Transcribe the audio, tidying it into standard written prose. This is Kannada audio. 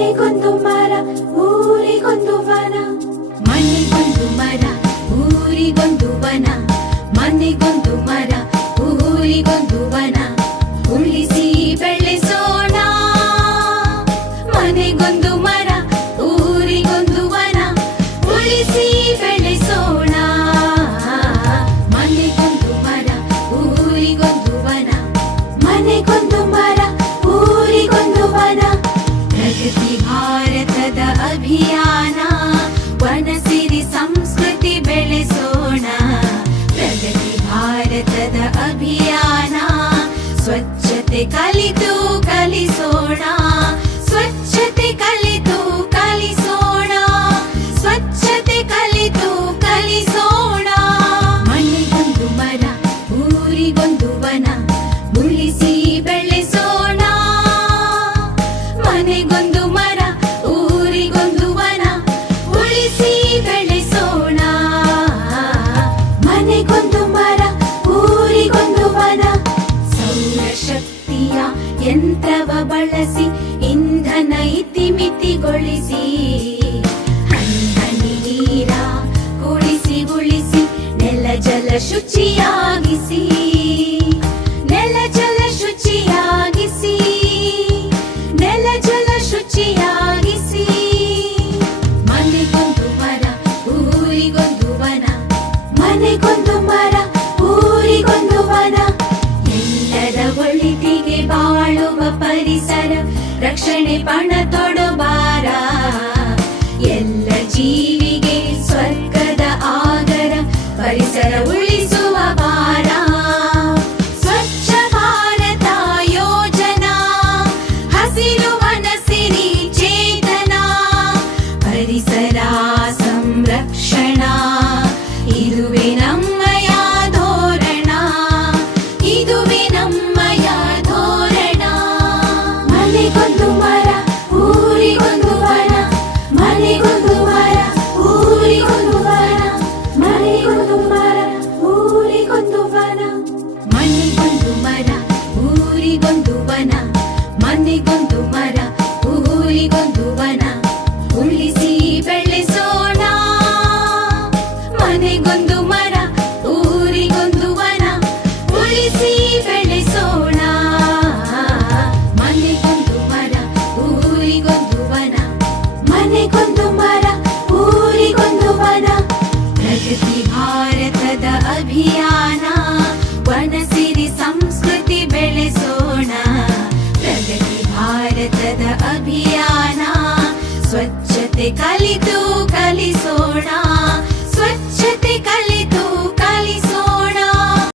ಮನೆಗೊಂದು ಮರ ಊರಿಗೊಂದು ವನ, ಮನೆಗೊಂದು ಮರ ಊರಿಗೊಂದು ವನ, ಮನೆಗೊಂದು ಮರ ಊರಿಗೊಂದು ವನ, ಉಳಿಸಿ ಬೆಳೆಸೋಣ. ಮನೆಗೊಂದು ಮರ ಊರಿಗೊಂದು ವನ, ಉಳಿಸಿ ಬೆಳೆಸೋಣ. ಮನೆಗೊಂದು ಮರ ಊರಿಗೊಂದು ವನ, ಮನೆಗೊಂದು ಮರ ಊರಿಗೊಂದು ವನ. ಪ್ರಗತಿ ಭಾರತದ ಅಭಿಯಾನ, ವನ ಸಿರಿ ಸಂಸ್ಕೃತಿ ಬೆಳೆಸೋಣ. ಪ್ರಗತಿ ಭಾರತದ ಅಭಿಯಾನ, ಸ್ವಚ್ಛತೆ ಕಲಿತು ಕಲಿಸೋಣ. ಸ್ವಚ್ಛತೆ ಕಲಿತು ಕಲಿಸೋಣ. ಸ್ವಚ್ಛತೆ ಕಲಿತು ಕಲಿಸೋಣ. ಮನೆಗೊಂದು ಮರ ಊರಿಗೊಂದು ವನ, ಉಳಿಸಿ ಬೆಳೆಸೋಣ. ಮನೆಗೊಂದು ಮರ ಊರಿಗೊಂದು ವನ, ಉಳಿಸಿ ಬೆಳೆಸೋಣ. ಮನೆಗೊಂದು ಮರ ಊರಿಗೊಂದು ವನ. ಸೌರಶಕ್ತಿಯ ಯಂತ್ರವ ಬಳಸಿ ಇಂಧನ ಇತಿಮಿತಿಗೊಳಿಸಿ, ಹನಿ ನೀರ ಉಳಿಸಿ ಉಳಿಸಿ ನೆಲ ಜಲ ಶುಚಿಯಾಗಿಸಿ. ನೆಲ ಜಲ ಶುಚಿಯಾಗಿಸಿ. ನೆಲ ಜಲ ಶುಚಿಯಾಗಿಸಿ. ಮನೆಗೊಂದು ಮರ ಊರಿಗೊಂದು ವನ, ಮನೆಗೊಂದು ಮರ ಊರಿಗೊಂದು ವನ. ಎಲ್ಲರ ಒಳಿತಿಗೆ ಬಾಳುವ ಪರಿಸರ ರಕ್ಷಣೆ ಪಣ ತೊಡಬಾರ. ಎಲ್ಲ ಜೀವಿಗೆ ಸ್ವರ್ಗದ ಆಗರ ಪರಿಸರ ಉಳಿಸುವ ಭಾರ. ಸ್ವಚ್ಛ ಭಾರತ ಯೋಜನಾ, ಹಸಿರು ವನ ಸಿರಿ ಚೇತನ, ಪರಿಸರ ಸಂರಕ್ಷಣಾ, ಇದುವೇ ನಮ್ಮಯ ಧೋರಣ. ಇದುವೇ ನಮ್ಮಯ ಧೋರಣ. ಮನೆಗೊಂದು ಮರ ಊರಿಗೊಂದು ವನ, ಮನೆಗೊಂದು ಮರ ಊರಿಗೊಂದು ವನ. ಮನೆಗೊಂದು ಮರ ಊರಿಗೊಂದು ವನ. ಮನೆಗೊಂದು ಮರ ಊರಿಗೊಂದು ವನ, ಮನೆಗೊಂದು ಮರ ಊರಿಗೊಂದು ವನ, ಉಳಿಸಿ ಬೆಳೆಸೋಣ. ಮನೆಗೊಂದು ಮರ ಊರಿಗೊಂದು ವನ, ಉಳಿಸಿ ಬೆಳೆಸೋಣ. ಮನೆಗೊಂದು ಮರ ಊರಿಗೊಂದು ವನ, ಮನೆಗೊಂದು ಮರ ಊರಿಗೊಂದು ವನ. ಪ್ರಗತಿ ಭಾರತದ ಅಭಿಯಾನ, ವನ ಸಿರಿ ಸಂಸ್ಕೃತಿ ಬೆಳೆಸೋಣ. ಪ್ರಗತಿ ಭಾರತದ ಅಭಿಯಾನ, ಸ್ವಚ್ಛತೆ ಕಲಿತು ಕಲಿಸೋಣ.